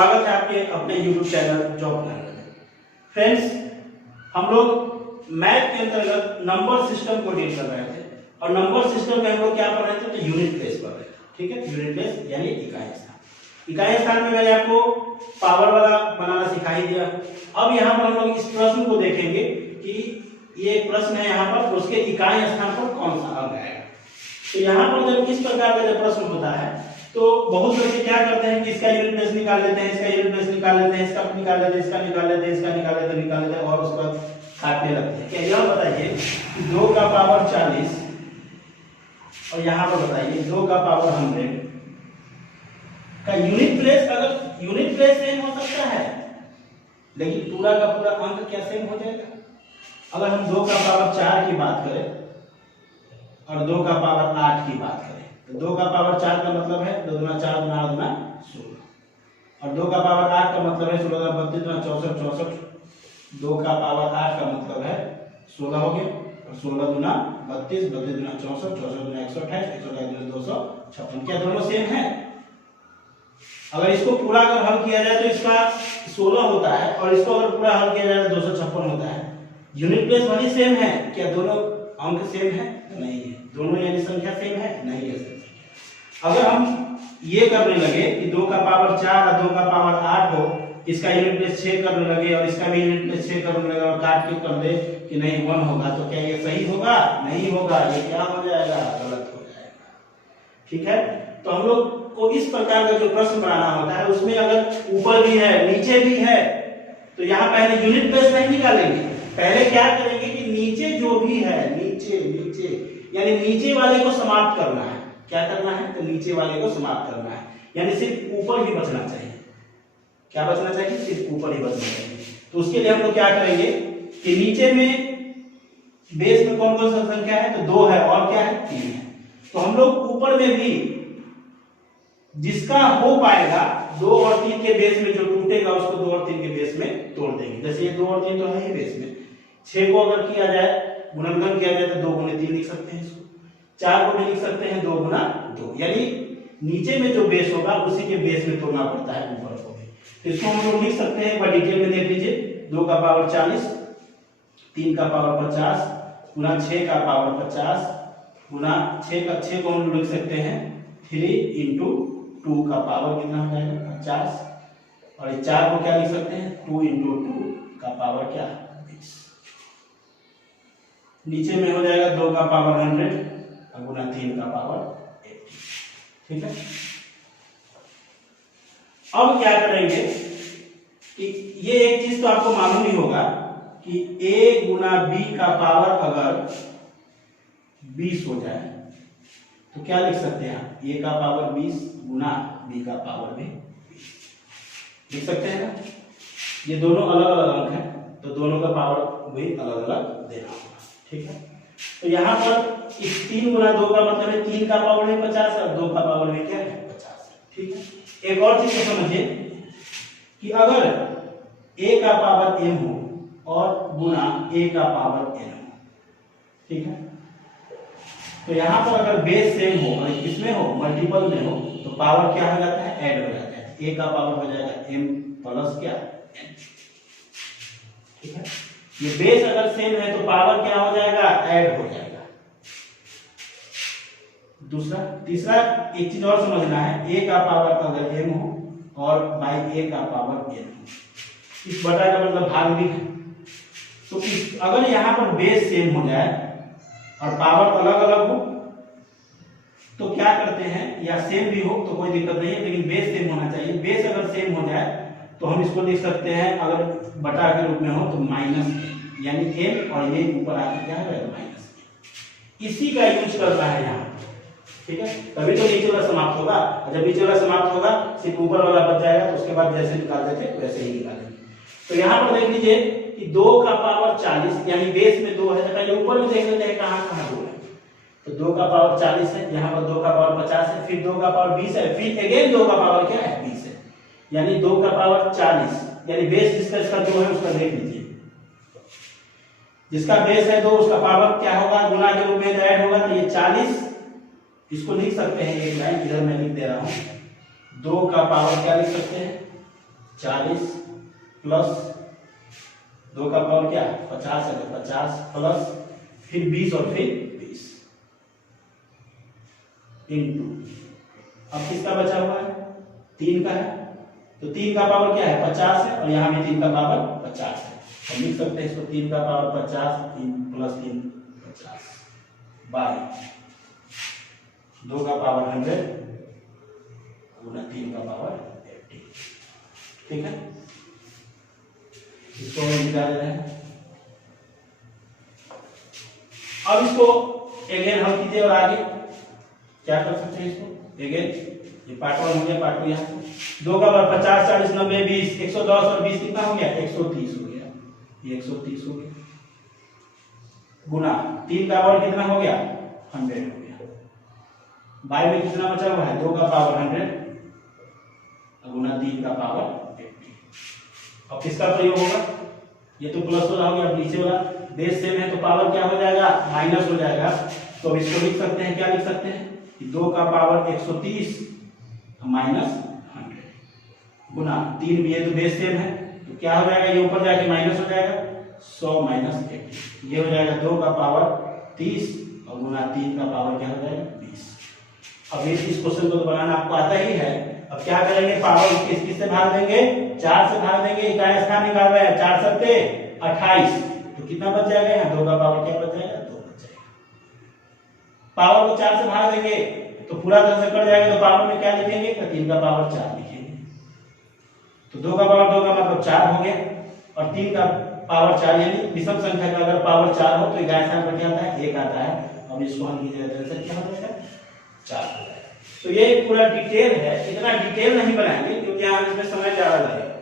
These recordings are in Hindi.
स्वागत है आपके अपने YouTube चैनल जॉब प्लानर में। फ्रेंड्स, हम लोग मैथ के अंतर्गत नंबर सिस्टम को डील कर रहे थे और नंबर सिस्टम में हम लोग क्या पढ़ रहे थे, तो यूनिट प्लेस पढ़ रहे थे। ठीक है, यूनिट प्लेस यानी इकाई स्थान। इकाई स्थान में मैंने आपको पावर वाला बनाना सिखा ही दिया। अब यहाँ पर हम लोग इस प्रश्न को देखेंगे कि ये प्रश्न है यहाँ पर, उसके इकाई स्थान पर कौन सा अंक आएगा। तो यहाँ पर जब इस प्रकार का जब प्रश्न होता है तो बहुत बच्चे क्या करते हैं कि इसका यूनिट प्लेस निकाल लेते हैं, इसका यूनिट प्लेस निकाल लेते हैं, इसका निकाल लेते हैं, इसका निकाल लेते हैं, इसका निकाल लेते हैं और उसका काटने लगते हैं। क्या यह बताइए कि 2 का पावर 40 और यहाँ पर बताइए 2 का पावर 100 का यूनिट प्लेस, अगर यूनिट प्लेस सेम हो सकता है लेकिन पूरा का पूरा अंक क्या सेम हो जाएगा। अगर हम 2 का पावर 4 की बात करें और 2 का पावर 8 की बात करें तो 2 का पावर 4 का मतलब है 2 दूना 4 दूना 8 दूना 16 और 2 का पावर 8 का मतलब है 16 दूना 32 दूना 64 64। 2 का पावर 8 का मतलब है 16 हो गया और 16 दूना 32 32 दूना 64 64 दूना 128 128 दूना 256। क्या दोनों सेम है? अगर इसको पूरा अगर हल किया जाए तो इसका 16 होता है और इसको अगर पूरा हल किया जाए तो 256 होता है। यूनिट प्लेस वाली सेम है, क्या दोनों अंक सेम है? नहीं है। दोनों यानी संख्या सेम है? नहीं है। अगर हम ये करने लगे कि 2 का पावर 4 और 2 का पावर 8 हो, इसका यूनिट प्लेस 6 करने लगे और इसका भी यूनिट प्लेस 6 करने लगे और काट के कर दे कि नहीं 1 होगा, तो क्या ये सही होगा? नहीं होगा। ये क्या हो जाएगा? गलत हो जाएगा। ठीक है, तो हम लोग को इस प्रकार का जो प्रश्न बनाना होता है उसमें अगर ऊपर भी है नीचे भी है तो यहाँ पहले यूनिट प्लेस नहीं निकालेंगे, पहले क्या करेंगे कि नीचे जो भी है नीचे यानी नीचे वाले को समाप्त करना है। क्या करना है? तो नीचे वाले को समाप्त करना है, यानी सिर्फ ऊपर ही बचना चाहिए। क्या बचना चाहिए? सिर्फ ऊपर ही बचना चाहिए। तो उसके लिए हम लोग क्या करेंगे कि नीचे में बेस में कौन कौन सा संख्या है, तो 2 है और क्या है 3 है। तो हम लोग ऊपर में भी जिसका हो पाएगा 2 और 3 के बेस में जो टूटेगा उसको 2 और 3 के बेस में तोड़ देंगे। जैसे ये 2 और 3 तो है ही बेस में, 6 को अगर किया जाए गुणनखंड किया जाए तो 2 गुणे 3 लिख सकते हैं, इसको 4 को भी लिख सकते हैं 2 गुना 2, यानी नीचे में जो बेस होगा उसी के बेस में तोड़ना पड़ता है ऊपर को भी। तो इसको हम लोग लिख सकते हैं, एक बार डिटेल में देख लीजिए। 2 का पावर 40, 3 का पावर 50 गुना 6 का पावर 50 गुना 6 को हम लिख सकते हैं 3 इंटू 2 का पावर कितना हो जाएगा 50 और 4 को क्या लिख सकते हैं 2 इंटू 2 का पावर क्या 20। नीचे में हो जाएगा 2 का पावर 100 और गुना 3 का पावर 80। ठीक है, अब क्या करेंगे कि ये एक चीज तो आपको मालूम ही होगा कि a गुना b का पावर अगर 20 हो जाए तो क्या लिख सकते हैं आप, a का पावर 20 गुना b का पावर भी 20 लिख सकते हैं ना। ये दोनों अलग अलग अंक हैं तो दोनों का पावर भी अलग अलग देना होगा। ठीक है, तो यहाँ पर इस 3 गुना 2 का मतलब है 3 का पावर है 50 और 2 का पावर है क्या है 50 है। ठीक है, एक और चीज को समझिए कि अगर a का पावर m हो और गुना a का पावर n हो, ठीक है, तो यहाँ पर अगर बेस सेम हो और किसमें हो मल्टीपल में हो तो पावर क्या हो जाता है ऐड हो जाता है। a का पावर हो जाएगा m प्लस क्या n। ठीक है, ये बेस अगर सेम है तो पावर क्या हो जाएगा ऐड हो जाएगा। तीसरा एक चीज और समझना है, a का पावर अगर m हो और बाई a का पावर n हो, इस बटा का मतलब भाग भी है। तो अगर यहाँ पर बेस सेम हो जाए और पावर अलग अलग हो तो क्या करते हैं, या सेम भी हो तो कोई दिक्कत नहीं है लेकिन बेस सेम होना चाहिए। बेस अगर सेम हो जाए तो हम इसको लिख सकते हैं, अगर बटा के रूप में हो तो माइनस यानी m और ये ऊपर आके क्या है माइनस। इसी का यूज कर रहा है यहाँ। ठीक है, तभी तो नीचे वाला समाप्त होगा, जब नीचे वाला समाप्त होगा सिर्फ ऊपर वाला बच जाएगा तो उसके बाद जैसे निकालते थे वैसे ही निकालेंगे। तो यहाँ पर देख लीजिए कि 2 का पावर 40 यानी बेस में 2 है, तो पहले ऊपर में देख लेते हैं कहाँ कहाँ 2 है। तो 2 का पावर 40 है, यहाँ पर 2 का पावर 50 है, फिर 2 का पावर 20 है, फिर अगेन 2 का पावर क्या है 20 है, यानी 2 का पावर 40 यानी बेस जिसका इसका 2 है उसका देख लीजिए। जिसका बेस है 2 उसका पावर क्या होगा गुना के रूप में ऐड होगा, तो ये 40 इसको लिख सकते हैं एक लाइन इधर मैं लिख दे रहा हूं। 2 का पावर क्या लिख सकते हैं 40 प्लस 2 का पावर क्या 50 है, 50 प्लस फिर 20 और फिर 20 इंटू, अब किसका बचा हुआ है 3 का है, तो 3 का पावर क्या है 50 है और यहाँ भी 3 का पावर 50 है। हम लिख सकते हैं इसको 3 का पावर 50 3 प्लस 3 50 बाई 2 का पावर 100 गुना 3 का पावर 80। ठीक है, इसको हम निकाल रहे हैं। अब इसको अगेन हम कीजिए और आगे क्या कर सकते हैं, इसको अगेन ये पार्ट 1 हो गया, पार्ट 2 यहाँ 2 का पावर 50 40 90 20 110 और 20 कितना हो गया 130 हो गया, ये 130 हो गया गुना 3 का पावर कितना हो गया 100 हो गया, बाई में कितना बचा हुआ है 2 का पावर 100 गुना 3 का पावर 80। अब किसका प्रयोग होगा, ये तो प्लस वाला हो गया, नीचे वाला बेस सेम है तो पावर क्या हो जाएगा माइनस हो जाएगा, तो अब इसको लिख सकते हैं, क्या लिख सकते हैं कि 2 का पावर 130 माइनस 100 गुना 3 भी है तो बेस सेम है तो क्या हो जाएगा, ये ऊपर जाके माइनस हो जाएगा 100 माइनस 80, ये हो जाएगा 2 का पावर 30 और गुना 3 का पावर क्या हो जाएगा 20। अब ये इस क्वेश्चन को तो बनाना आपको आता ही है। अब क्या करेंगे, पावर किस से भाग देंगे 4 से भाग देंगे, इकाई स्थान निकाल रहे हैं 4 सत्ते 28 तो कितना बच जाएगा, यहाँ 2 का पावर क्या बच जाएगा 2 बच जाएगा। पावर को 4 से भाग देंगे तो पूरा तरह से कट जाएगा, तो पावर में क्या लिखेंगे 3 का पावर 4 लिखेंगे, तो 2 का पावर 2 का मतलब 4 हो गया और 3 का पावर 4 यानी विषम संख्या का अगर पावर 4 हो तो इकाई स्थान पर क्या आता है 1 आता है। अब इसको हम कीजिए तो क्या हो जाएगा 4 हो जाएगा। तो ये पूरा डिटेल है, इतना डिटेल नहीं बनाएंगे क्योंकि यहाँ इसमें समय ज्यादा लगेगा।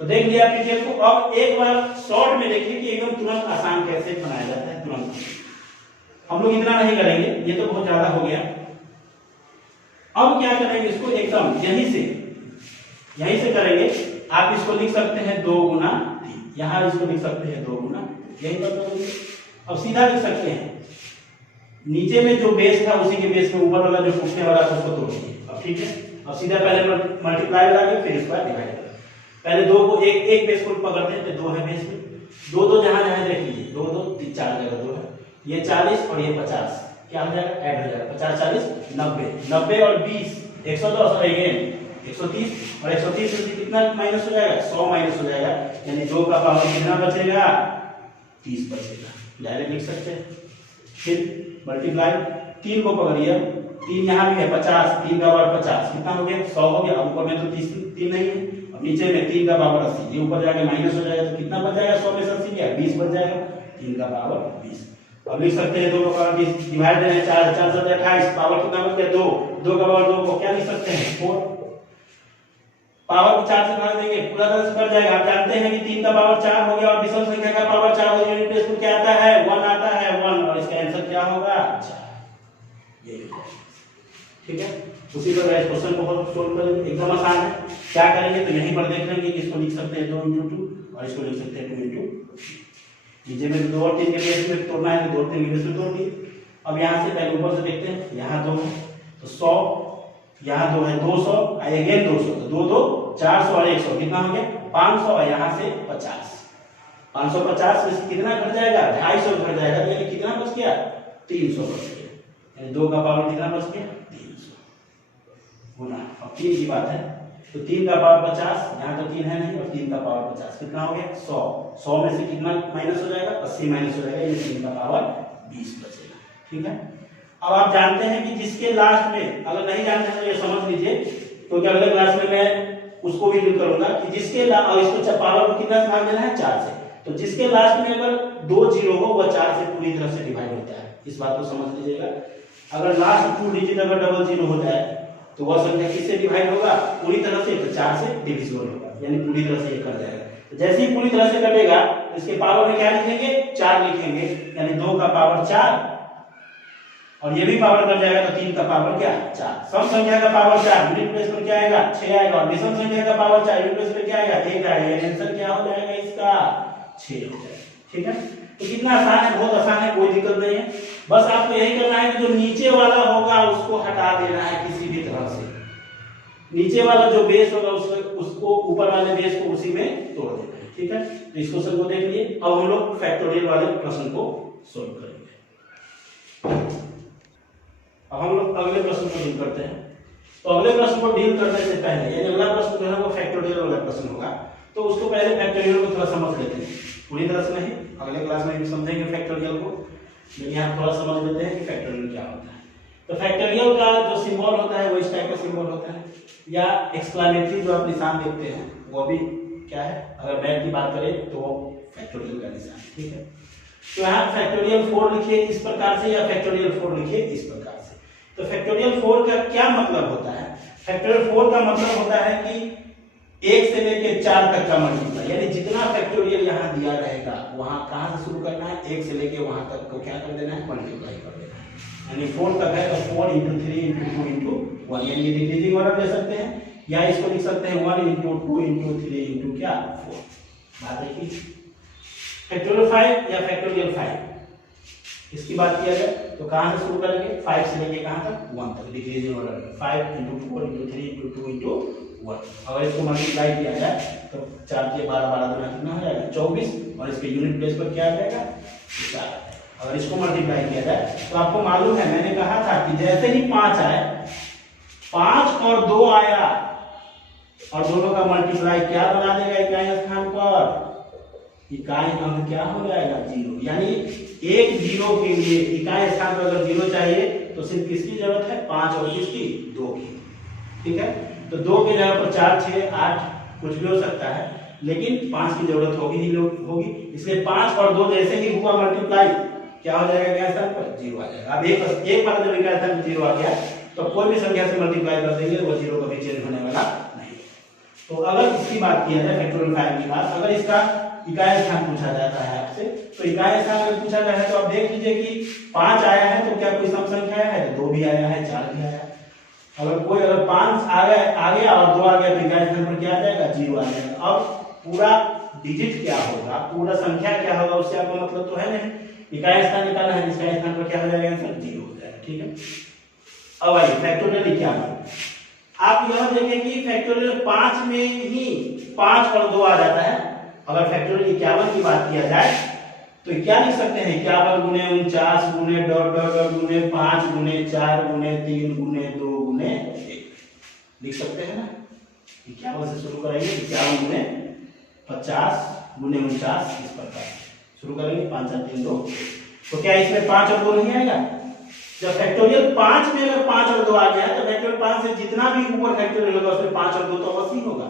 तो देख लिया डिटेल को, अब एक बार शॉर्ट में देखिए कि एकदम तुरंत आसान कैसे बनाया जाता है तुरंत। हम लोग इतना नहीं करेंगे, ये तो बहुत ज्यादा हो गया। अब क्या करेंगे, इसको एकदम यहीं से करेंगे। आप इसको लिख सकते हैं 2 गुना 3, यहाँ इसको लिख सकते हैं 2 गुना, यही पर करेंगे। अब सीधा लिख सकते हैं, नीचे में जो बेस था उसी के बेस में ऊपर वाला जो टूटने वाला था उसको तोड़ दीजिए। अब ठीक है, अब सीधा पहले मल्टीप्लाई लगा के फिर इसका डिवाइड करें। पहले 2 को एक बेस को पकड़ते हैं तो 2 है बेस में, 2 2 जहां जहां देख लीजिए 2 2 3 4 जगह 2 है, ये 40 और ये 50 क्या हो जाएगा ऐड हो जाएगा 50 40 90 90 और 20 110 और अगेन 130 और 130 से कितना माइनस हो जाएगा 100 माइनस हो जाएगा, यानी 2 का पावर कितना बचेगा 30 बचेगा। डायरेक्ट लिख सकते हैं। फिर मल्टीप्लाई 3 को पकड़िए, 3 यहाँ भी है 50 3 का पावर 50 कितना हो गया 100 हो गया। ऊपर में तो 3 नहीं है, अब नीचे में 3 का पावर 80, ये ऊपर जाके माइनस हो जाएगा तो कितना बच जाएगा 100 में 80 क्या 20 बच जाएगा, 3 का पावर 20। अब लिख सकते हैं 2 का पावर 20 डिवाइड देना है 4 4 7 28 पावर कितना बच गया 2 2 का पावर 2 को क्या लिख सकते हैं 4, पावर को 4 से भाग देंगे पूरा तरह से कट जाएगा। आप जानते हैं कि 3 का पावर 4 हो गया और विषम संख्या का पावर 4 हो गया, यूनिट प्लेस पर क्या आता है 1 आता है 1 और इसका आंसर क्या होगा 4, ये हो जाएगा। ठीक है, उसी पर इस क्वेश्चन को हम सोल्व करेंगे, एकदम आसान है। क्या करेंगे तो यहीं पर देख लेंगे कि इसको लिख सकते हैं 2 × 2 और इसको लिख सकते हैं 2 × 3। नीचे में 2 और 3 के बेस में तोड़ना है तो 2 और 3 के बेस में तोड़ दिए। अब यहाँ से पहले ऊपर से देखते हैं, यहाँ 2 है तो 100, यहाँ 2 है 200 अगेन 200 तो 2 2 400 और 100 कितना हो गया 500 और यहाँ से 50 550 में से कितना घट जाएगा 250 घट जाएगा, यानी कितना बच गया 300 बच गया, यानी 2 का पावर कितना बच गया 300 गुना। अब 3 की बात है तो 3 का पावर 50, यहाँ तो 3 है नहीं और 3 का पावर 50 कितना हो गया 100, 100 में से कितना माइनस हो जाएगा 80 माइनस हो जाएगा, ये 3 का पावर 20 बचेगा। ठीक है, अब आप जानते हैं कि जिसके लास्ट में, अगर नहीं जानते हैं तो ये समझ लीजिए क्योंकि अगले क्लास में मैं उसको भी डील करूंगा कि जिसके इसको पावर को कितना से भाग देना है 4 से, तो जिसके लास्ट में अगर 2 जीरो हो वह 4 से पूरी तरह से डिवाइड होता है, इस बात को समझ लीजिएगा। अगर लास्ट 2 डिजिट अगर डबल जीरो हो जाए तो वह संख्या किससे डिवाइड होगा पूरी तरह से, तो 4 से डिविजिबल होगा, यानी पूरी तरह से ये कट जाएगा। तो जैसे ही पूरी तरह से कटेगा तो इसके पावर में क्या लिखेंगे 4 लिखेंगे, यानी 2 का पावर 4 और ये भी पावर कट जाएगा तो 3 का पावर क्या 4। सम संख्या का पावर 4 यूनिट प्लेस पर क्या आएगा 6 आएगा और विषम संख्या का पावर 4 यूनिट प्लेस पर क्या आएगा 1 आएगा, आंसर क्या हो जाएगा इसका 6 हो जाएगा। ठीक है, तो कितना आसान है, बहुत आसान है, कोई दिक्कत नहीं है। बस आपको यही करना है कि जो नीचे वाला होगा उसको हटा देना है किसी भी तरह से, नीचे वाला जो बेस होगा उसको ऊपर वाले बेस को उसी में तोड़ देना है। ठीक है, तो इस क्वेश्चन को देख लिए। अब हम लोग फैक्टोरियल वाले प्रश्न को सोल्व करेंगे। अब हम लोग अगले प्रश्न को डील करते हैं। तो अगले प्रश्न को डील करने से पहले, यानी अगला प्रश्न जो है वो फैक्टोरियल वाला प्रश्न होगा, तो उसको पहले फैक्टोरियल को थोड़ा समझ लेते हैं। पूरी तरह से नहीं, अगले क्लास में भी समझेंगे फैक्टोरियल को, लेकिन यहाँ थोड़ा समझ लेते हैं कि फैक्टोरियल क्या होता है। तो फैक्टोरियल का जो सिंबल होता है वो इस टाइप का सिंबल होता है, या एक्सक्लेमेटरी जो आप निशान देखते हैं वो भी क्या है, अगर मैथ की बात करें तो फैक्टोरियल का निशान। ठीक है, तो यहाँ फैक्टोरियल 4 लिखिए इस प्रकार से, या फैक्टोरियल 4 लिखिए इस प्रकार से। तो फैक्टोरियल 4 का क्या मतलब होता है? फैक्टोरियल 4 का मतलब होता है कि 1 से लेके 4 तक का मल्टीप्लाई, यानी जितना फैक्टोरियल यहाँ दिया रहेगा वहां कहां से शुरू करना है, 1 से लेके वहां तक को क्या कर देना है, मल्टीप्लाई कर देना है। यानी 4 तक है तो 4 × 3 × 2 × 1, यानी ये डिक्रीजिंग ऑर्डर ले सकते हैं, या इसको लिख सकते हैं 1 × 2 × 3 × क्या 4। बात है कि फैक्टोरियल 5 या फैक्टोरियल 5 इसकी बात किया जाए तो कहां से शुरू करेंगे, 5 से लेके कहां तक, 1 तक, डिक्रीजिंग ऑर्डर में। 5 × 4 × 3 × 2 × 1। अगर इसको मल्टीप्लाई किया जाए तो 4 के 12 12 गुना कितना हो जाएगा, 24, और इसके यूनिट प्लेस पर क्या आ जाएगा, 4। अगर इसको मल्टीप्लाई किया जाए तो आपको मालूम है, मैंने कहा था कि जैसे ही 5 आए, 5 और 2 आया और दोनों का मल्टीप्लाई क्या बना देगा इकाई स्थान पर, इकाई अंक क्या हो जाएगा, 0। यानी एक 0 के लिए इकाई स्थान पर अगर 0 चाहिए तो सिर्फ किसकी जरूरत है, 5 और किसकी, 2 की। ठीक है, तो 2 के जगह पर 4 6 8 कुछ भी हो सकता है, लेकिन 5 की जरूरत होगी ही होगी, इसलिए 5 और 2 जैसे ही हुआ मल्टीप्लाई क्या हो जाएगा, इकाई स्थान पर 0 आ जाएगा। अब एक बार जब इकाई स्थान पर 0 आ गया तो कोई भी संख्या से मल्टीप्लाई कर देंगे वो 0 कभी चेंज होने वाला नहीं। तो अगर इसकी बात किया जाए फैक्टोरियल 5 की बात, अगर इसका इकाई स्थान पूछा जाता है आपसे, तो इकाई स्थान अगर पूछा जाए तो आप देख लीजिए कि 5 आया है तो क्या कोई सम संख्या है, 2 भी आया है, 4 भी आया है। अगर 5 आ गया और 2 आ गया तो इकाई स्थान पर क्या आ जाएगा, 0 आ जाएगा। अब पूरा डिजिट क्या होगा, पूरा संख्या क्या होगा, उससे आपको मतलब तो है नहीं, इकाई स्थान निकालना है, इकाई स्थान पर क्या हो जाएगा, आंसर 0 हो जाएगा। ठीक है, अब आइए फैक्टोरियल क्या है। आप यह देखें कि फैक्टोरियल 5 में ही 5 और 2 आ जाता है। अगर फैक्टोरियल 51 की बात किया जाए तो क्या लिख सकते हैं, 51 × 49 × डॉट डॉट डॉट × 5 × 4 × 3 × 2 × 1 लिख सकते हैं ना। 51 से शुरू करेंगे, 51 × 50 × 49 इस प्रकार शुरू करेंगे, 5 4 3 2। तो क्या इसमें 5 और 2 नहीं आएगा? जब फैक्टोरियल 5 में अगर 5 और 2 आ गया है तो फैक्टोरियल 5 से जितना भी ऊपर फैक्टोरियल होगा उसमें 5 और 2 तो अवश्य होगा,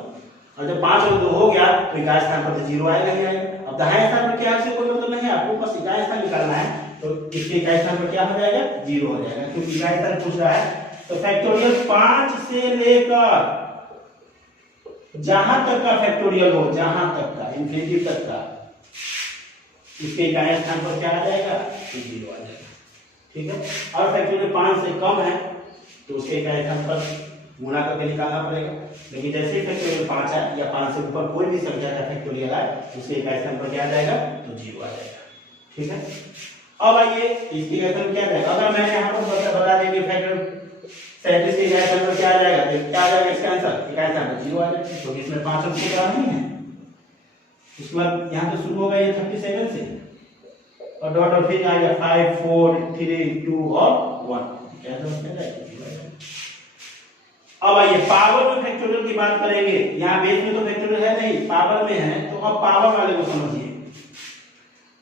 और जब 5 और 2 हो गया तो इकाई स्थान पर तो 0 आएगा ही आएगा। अब दाहिने स्थान पर क्या है कोई मतलब नहीं है, आपको बस इकाई स्थान निकालना है, तो इसके इकाई स्थान पर क्या हो जाएगा, 0 हो जाएगा, क्योंकि इकाई स्थान पूछ रहा है। तो फैक्टोरियल 5 से लेकर जहां तक का फैक्टोरियल हो, जहां तक का इंफिनिटी तक का, इसके इकाई स्थान पर क्या आ जाएगा, 0 आ जाएगा। ठीक है, और फैक्टोरियल 5 से कम है तो उसके इकाई स्थान पर गुणा करके निकालना पड़ेगा, लेकिन जैसे ही फैक्टोरियल 5 है या 5 से ऊपर कोई भी संख्या का फैक्टोरियल है उसके इकाई स्थान पर क्या आ जाएगा, तो 0 आ जाएगा। ठीक है, अब आइए इसकी इकाई स्थान क्या जाएगा, अगर मैंने यहाँ पर बता देंगे फैक्टोरियल 37 के इकाई स्थान पर क्या आ जाएगा, तो क्या आ जाएगा इसका आंसर, इकाई स्थान पर 0 आ जाएगा, क्योंकि इसमें 5 अंक का नहीं है। उसके बाद यहाँ पे शुरू होगा ये 37 से, और डॉट और फिर आएगा 5 4 3 2 और 1, कैसे होता है। अब आइए पावर में फैक्टोरियल की बात करेंगे, यहाँ बेस में तो फैक्टोरियल है नहीं, पावर में है, तो अब पावर वाले को समझिए।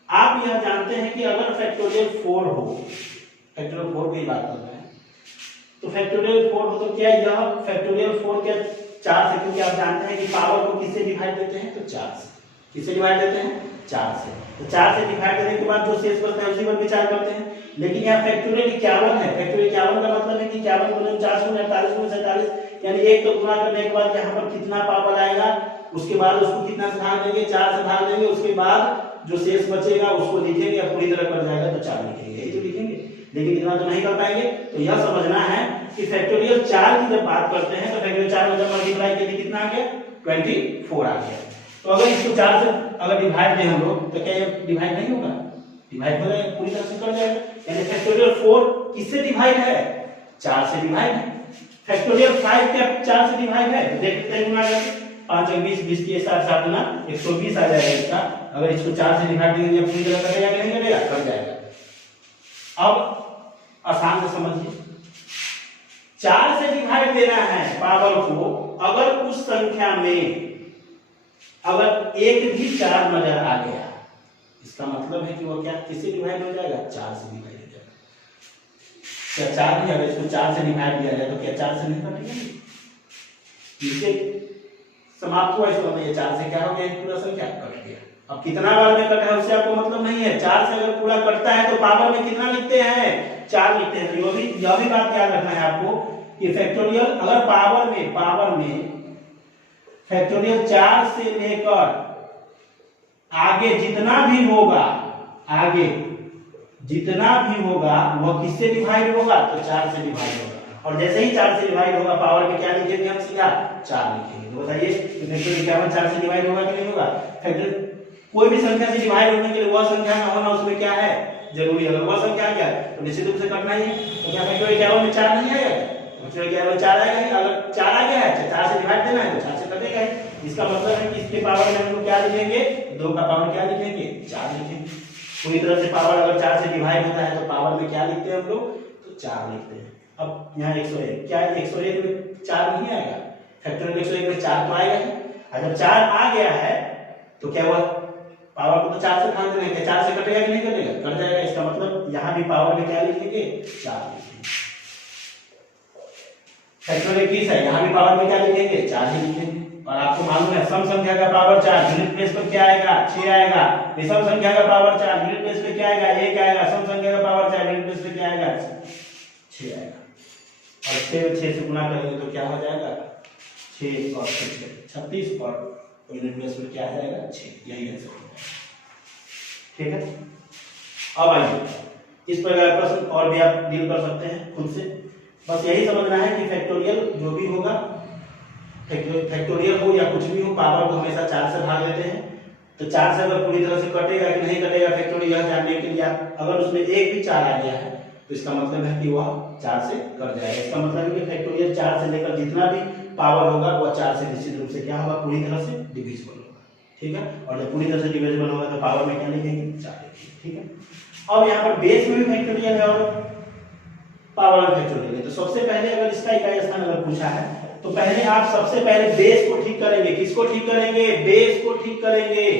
आप यह जानते हैं कि अगर फैक्टोरियल 4 हो, फैक्टोरियल 4 की बात कर रहे हैं, तो फैक्टोरियल 4 हो तो क्या यह फैक्टोरियल 4 क्या 4 से, क्योंकि आप जानते हैं कि पावर को किससे डिवाइड देते हैं, तो 4 से। किससे डिवाइड देते हैं, 4 से। तो 4 से डिवाइड करने के बाद जो शेष बचता है उसी पर विचार करते हैं। लेकिन यहाँ फैक्टोरियल 51 है, फैक्टोरियल 51 का मतलब है कि 51 × 4 × 48 × 47, यानी एक तो गुणा करने के बाद यहाँ पर कितना पावर आएगा, उसके बाद उसको कितना से भाग देंगे, 4 से भाग देंगे, उसके बाद जो शेष बचेगा उसको लिखेंगे, या पूरी तरह कर जाएगा तो 4 लिखेंगे, यही तो लिखेंगे, लेकिन इतना तो नहीं कर पाएंगे। तो यह समझना है कि फैक्टोरियल 4 की जब बात करते हैं तो फैक्टोरियल 4 में जब मल्टीप्लाई किया कितना आ गया, 24 आ गया। तो अगर इसको 4 से अगर डिवाइड दें हम लोग तो क्या ये डिवाइड नहीं होगा, डिवाइड हो जाएगा, पूरी तरह से कर जाएगा। यानी फैक्टोरियल 4 किससे डिवाइड है, 4 से डिवाइड है। फैक्टोरियल 5 क्या 4 से डिवाइड है? तो देखते हैं गुना करके 5 और 20, 20 के 7 7 गुना 120 आ जाएगा इसका। अगर इसको 4 से डिवाइड देंगे पूरी तरह कटेगा कि नहीं कटेगा? कट जाएगा। अब आसान से समझिए, 4 से डिवाइड देना है पावर को अगर उस संख्या में अगर एक भी 4 नजर आ गया, इसका मतलब है कि वो क्या किससे डिवाइड हो जाएगा? 4 से डिवाइड हो जाएगा। क्या 4 नहीं? अगर इसको 4 से डिवाइड दिया जाए तो क्या 4 से नहीं कटेगा? इसे समाप्त हुआ, इसका मतलब ये 4 से क्या हो गया? पूरा संख्या कट गया। अब कितना बार में कटा है उससे आपको मतलब नहीं है। 4 से अगर पूरा कटता है तो पावर में कितना लिखते हैं? 4 लिखते हैं। तो यह भी बात याद रखना है आपको कि फैक्टोरियल अगर पावर में फैक्टोरियल 4 से लेकर आगे जितना भी होगा वह किससे डिवाइड होगा? तो 4 से डिवाइड होगा। और जैसे ही 4 से डिवाइड होगा पावर में क्या लिखेंगे हम? सीधा 4 लिखेंगे। तो बताइए फैक्टोरियल क्या 4 से डिवाइड होगा कि नहीं होगा? फैक्टोरियल कोई भी संख्या से डिवाइड होने के लिए वह संख्या ना होना उसमें क्या है? जरूरी है। अगर वह संख्या क्या है तो निश्चित रूप से करना ही है। तो क्या फैक्टोरियल क्या में 4 नहीं आएगा? फैक्टोरियल क्या में 4 आएगा ही। अगर 4 आ गया है 4 से डिवाइड देना है तो 4 से कटेगा ही। इसका मतलब है कि इसके पावर में हम लोग क्या लिखेंगे? 2 का पावर क्या लिखेंगे? 4 लिखेंगे। पूरी तरह से पावर अगर 4 से डिवाइड होता है तो पावर में क्या लिखते हैं हम लोग? तो 4 लिखते हैं। अब यहाँ 101 क्या 101 में 4 नहीं आएगा? फैक्टोरियल 101 में 4 तो आएगा ही। और जब 4 आ गया है तो क्या हुआ? पावर को तो 4 से भाग देना है। 4 से कटेगा कि नहीं कटेगा? कट जाएगा। इसका मतलब यहाँ भी पावर में क्या लिखेंगे? 4 लिखेंगे। फैक्टोरियल 21 है, यहाँ भी पावर में क्या लिखेंगे? 4 ही लिखेंगे। और आपको मालूम है सम संख्या का पावर 4 यूनिट प्लेस पर क्या आएगा? 6 आएगा। विषम संख्या का पावर 4 यूनिट प्लेस पे क्या आएगा? 1 आएगा। सम संख्या का पावर 4 यूनिट प्लेस पे क्या आएगा? 6 आएगा। और 6 से गुना करेंगे तो क्या हो जाएगा? 6 और 6 36 और यूनिट प्लेस पे क्या आ जाएगा? 6। यही आंसर है। ठीक है। अब आइए इस प्रकार प्रश्न और भी आप डील कर सकते हैं खुद से। बस यही समझना है कि फैक्टोरियल जो भी होगा, फैक्टोरियल हो या कुछ भी हो, पावर को हमेशा 4 से भाग देते हैं। तो 4 से अगर पूरी तरह से कटेगा कि नहीं कटेगा फैक्टोरियल यह जानने के लिए आप अगर उसमें एक भी 4 आ गया है तो इसका मतलब है कि वह 4 से कट जाएगा। इसका मतलब है कि फैक्टोरियल 4 से लेकर जितना भी पावर होगा वह 4 से निश्चित रूप से क्या होगा? पूरी तरह से डिविजिबल होगा। ठीक है। और जब पूरी तरह से डिविजिबल होगा तो पावर में क्या लिखेंगे? 4 लिखेंगे। ठीक है। अब यहाँ पर बेस में भी फैक्टोरियल है और पावर में फैक्टोरियल है। तो सबसे पहले अगर इसका इकाई स्थान अगर पूछा है तो पहले आप सबसे पहले बेस को ठीक करेंगे। किसको ठीक करेंगे? बेस को ठीक करेंगे।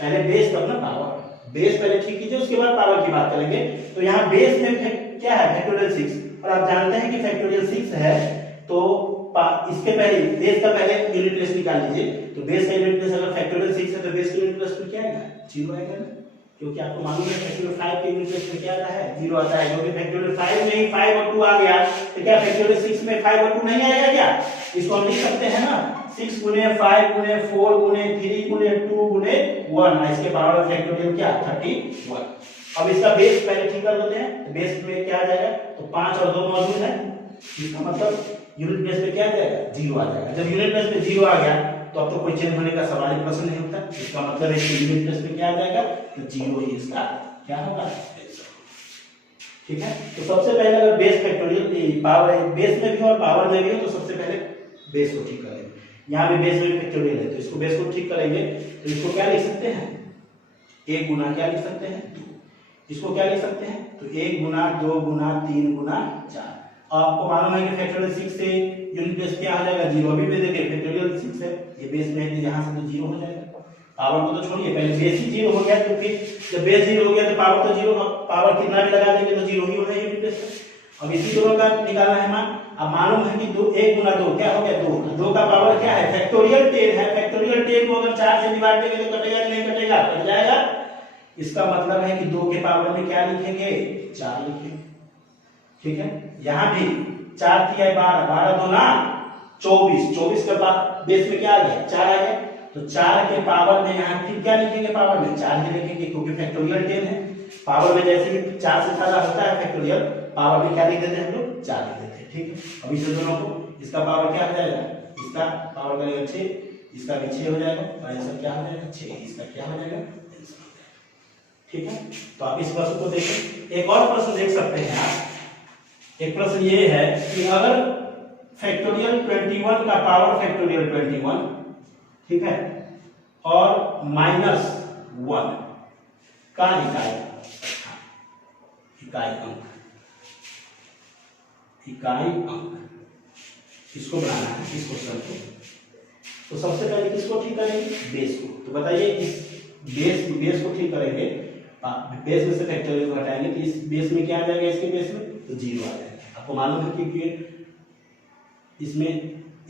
पहले बेस तब ना पावर। बेस पहले ठीक कीजिए उसके बाद पावर की बात करेंगे। तो यहाँ बेस में क्या है? फैक्टोरियल 6। और आप जानते हैं कि फैक्टोरियल 6 है तो इसके पहले बेस का पहले यूनिट प्लेस निकाल लीजिए। तो बेस का यूनिट प्लेस अगर फैक्टोरियल 6 है तो बेस का यूनिट प्लेस पर क्या आएगा? 0 आएगा ना। क्योंकि आपको मालूम है फैक्टोरियल 5 के यूनिट प्लेस में क्या आता है? 0 आता है। क्योंकि फैक्टोरियल 5 में ही 5 और 2 आ गया तो क्या फैक्टोरियल 6 में 5 और 2 नहीं आएगा क्या? इसको हम लिख सकते हैं ना 6 गुने 5 गुने 4 गुने 3 गुने 2 गुने 1। इसके पावर ऑफ फैक्टोरियल क्या? 31। अब इसका बेस पहले ठीक कर देते हैं। तो बेस में क्या आ जाएगा? तो 5 और 2 मौजूद है। इसका मतलब यूनिट प्लेस पे क्या आ जाएगा? 0 आ जाएगा। जब यूनिट प्लेस पे 0 आ गया तो अब तो कोई चेंज होने का सवाल ही प्रश्न नहीं होता। इसका मतलब है कि यूनिट प्लेस पे क्या आ जाएगा? तो 0 ही इसका क्या होगा? ठीक है। तो सबसे पहले अगर बेस फैक्टोरियल पावर बेस में भी और पावर में भी हो तो सबसे पहले बेस को ठीक करेंगे। यहाँ भी बेस में फैक्टोरियल है तो इसको बेस को ठीक करेंगे। तो इसको क्या लिख सकते हैं? 1 गुना क्या लिख सकते हैं? 2। इसको क्या लिख सकते हैं? तो 1 गुना 2 गुना 3 गुना 4। आपको मालूम है कि फैक्टोरियल 6 से यूनिट प्लेस क्या आ जाएगा? 0। अभी भी देखिए फैक्टोरियल 6 है ये बेस में है तो यहाँ से तो 0 हो जाएगा। पावर को तो छोड़िए, पहले बेस ही 0 हो गया तो फिर जब बेस 0 हो गया तो पावर तो 0। अब पावर कितना भी लगा देंगे तो 0 ही होगा यूनिट प्लेस। अब इसी दोनों का निकालना है मान। अब मालूम है कि 1 गुना 2 क्या हो गया? 2। 2 का पावर क्या है? फैक्टोरियल 10 है। फैक्टोरियल 10 को अगर 4 से डिवाइड करेंगे तो कटेगा कि नहीं कटेगा? कट जाएगा। इसका मतलब है कि 2 के पावर में क्या लिखेंगे? 4 लिखेंगे। ठीक है। यहाँ भी 4 3 12 12 2 ना 24। 24 के बेस में क्या आ गया? 4 आ गया। तो 4 के पावर में यहाँ फिर क्या लिखेंगे? पावर में 4 ही लिखेंगे क्योंकि फैक्टोरियल 10 है। पावर में जैसे ही 4 से ज्यादा होता है फैक्टोरियल पावर में क्या लिख देते हैं हम लोग? 4 लिख देते हैं। ठीक है। अब इसे दोनों को इसका पावर क्या हो जाएगा? इसका पावर करेगा 6, इसका भी 6 हो जाएगा और आंसर क्या हो जाएगा? 6। इसका क्या हो जाएगा? आंसर हो जाएगा। ठीक है। तो आप इस प्रश्न को देखें। एक और प्रश्न देख सकते हैं आप। एक प्रश्न ये है कि अगर फैक्टोरियल 21 का पावर फैक्टोरियल 21, ठीक है, और -1 का इकाई अंक इसको बनाना है, इस क्वेश्चन को। तो सबसे पहले किसको ठीक करेंगे? बेस को। तो बताइए इस बेस को ठीक करेंगे, बेस में से फैक्टोरियल को हटाएंगे तो इस बेस में क्या आ जाएगा? इसके बेस में तो 0 आ जाएगा। आपको मालूम है कि फिर इसमें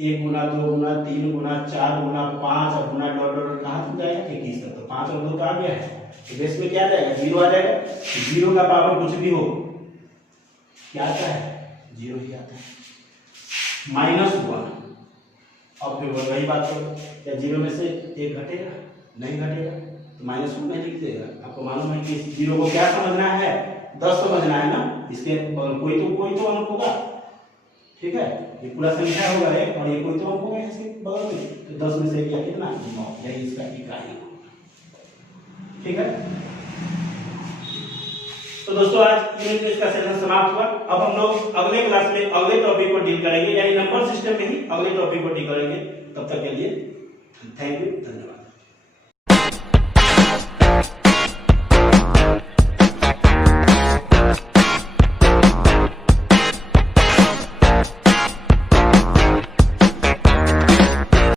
1 गुना 2 गुना 3 गुना 4 गुना 5 और गुना डॉट डॉट कहाँ तक जाएगा? 21 तक। तो 5 और 2 तो आ गया है, तो बेस में क्या आ जाएगा? 0 आ जाएगा। 0 का पावर कुछ भी हो क्या आता है? 0 ही आता है। -1, अब फिर वही बात करो, क्या 0 में से 1 घटेगा? नहीं घटेगा, तो -1 में लिख देगा। आपको मालूम है कि इस 0 को क्या समझना है? 10 समझना है ना। इसके बगल कोई तो अंक होगा, ठीक है, ये पूरा संख्या होगा एक, और ये कोई तो अंक होगा इसके बगल में, तो 10 में से क्या कितना? 9, यही इसका इकाई होगा, ठीक है। तो दोस्तों आज यूनिट टेस्ट का सेशन समाप्त हुआ। अब हम लोग अगले क्लास में अगले टॉपिक को डील करेंगे, यानी नंबर सिस्टम में ही अगले टॉपिक को डील करेंगे। तब तक के लिए थैंक यू, धन्यवाद।